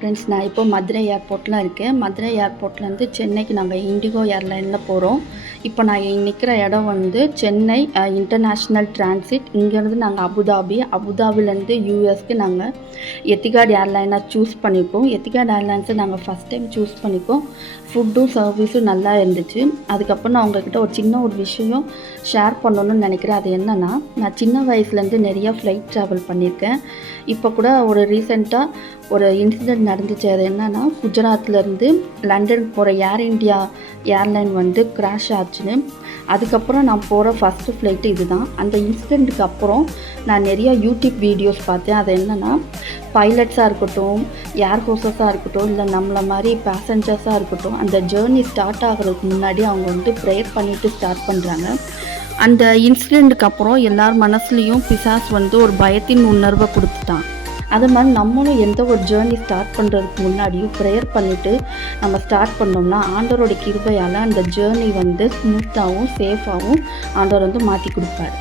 Friends, நான் இப்போ மதுரை ஏர்போர்ட்டில் இருக்கேன். மதுரை ஏர்போர்ட்லேருந்து சென்னைக்கு நாங்கள் இண்டிகோ ஏர்லைனில் போகிறோம். இப்போ நான் நிற்கிற இடம் வந்து சென்னை இன்டர்நேஷ்னல் டிரான்சிட். இங்கேருந்து நாங்கள் அபுதாபிலேருந்து யூஎஸ்க்கு நாங்கள் எத்திகாட் ஏர்லைனை சூஸ் பண்ணியிருக்கோம். எத்திகாட் ஏர்லைன்ஸை நாங்கள் ஃபஸ்ட் டைம் சூஸ் பண்ணியிருக்கோம். ஃபுட்டும் சர்வீஸும் நல்லா இருந்துச்சு. அதுக்கப்புறம் நான் உங்கள்கிட்ட ஒரு சின்ன விஷயம் ஷேர் பண்ணணும்னு நினைக்கிறேன். அது என்னென்னா, நான் சின்ன வயசுலேருந்து நிறையா ஃப்ளைட் ட்ராவல் பண்ணியிருக்கேன். இப்போ கூட ஒரு ரீசெண்டாக ஒரு இன்சிடெண்ட் நடந்துச்சு. அது என்னென்னா, குஜராத்லேருந்து லண்டன் போகிற ஏர் இண்டியா ஏர்லைன் வந்து கிராஷ் ஆச்சுன்னு. அதுக்கப்புறம் நான் போகிற ஃபஸ்ட்டு ஃப்ளைட்டு இது தான். அந்த இன்சிடெண்ட்டுக்கு அப்புறம் நான் நிறையா யூடியூப் வீடியோஸ் பார்த்தேன். அது என்னென்னா, பைலட்ஸாக இருக்கட்டும், ஏர் ஹோஸ்டஸாக இருக்கட்டும், இல்லை நம்மளை மாதிரி பேசஞ்சர்ஸாக இருக்கட்டும், அந்த ஜேர்னி ஸ்டார்ட் ஆகிறதுக்கு முன்னாடி அவங்க வந்து ப்ரேயர் பண்ணிவிட்டு ஸ்டார்ட் பண்ணுறாங்க. அந்த இன்சிடெண்ட்டுக்கு அப்புறம் எல்லார் மனசுலேயும் பிசாஸ் வந்து ஒரு பயத்தின் உணர்வை கொடுத்துட்டான். அது மாதிரி நம்மளும் எந்த ஒரு ஜேர்னி ஸ்டார்ட் பண்ணுறதுக்கு முன்னாடியும் ப்ரேயர் பண்ணிவிட்டு நம்ம ஸ்டார்ட் பண்ணோம்னா ஆண்டவரோட கிருபையால் அந்த ஜேர்னி வந்து ஸ்மூத்தாகவும் சேஃபாகவும் ஆண்டவர் வந்து மாற்றி கொடுப்பார்.